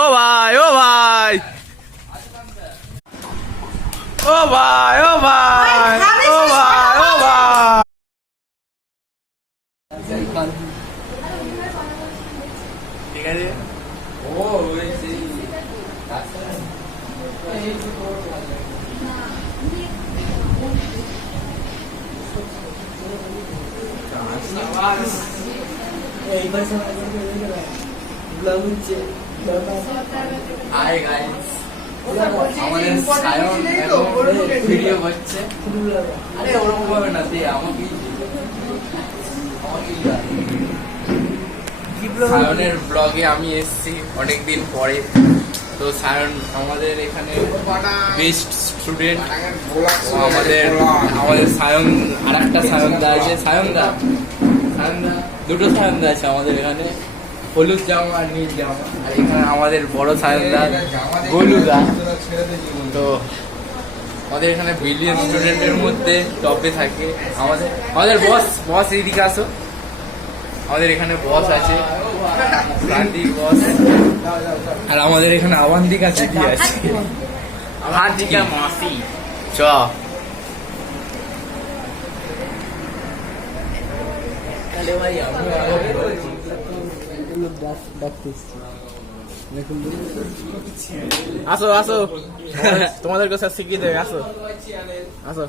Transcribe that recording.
ও ভাই ও ভাই ও ভাই ও ভাই ও ভাই ও ভাই ঠিক আছে ও হাই গাইস আমাদের সায়ন ভিডিও করছে আরে ওরকম ভাবে না দে আমাকে সায়নের ব্লগে আমি এসেছি অনেকদিন পরে। তো সায়ন আমাদের এখানে বেস্ট স্টুডেন্ট। আমাদের সায়ন আর একটা সায়নদা আছে, সায়নদা দুটো সায়নদা আছে আমাদের এখানে, হলুদ জামা আর নীল জামা। আর এখানে আমাদের বড় সায়নদা গোলুদা। তো আমাদের এখানে বিলিয়ন স্টুডেন্টের মধ্যে টপে থাকে আমাদের বস এদিকে আসো। আমাদের এখানে বস আছে, প্রান্তিক বস। আর আমাদের এখানে আবান্তিকা দিদি আছে, আবান্তিকা মাসি। চ ভাই আসো আসো, তোমাদেরকে স্যার শিখিয়ে দেবে। আসো আসো।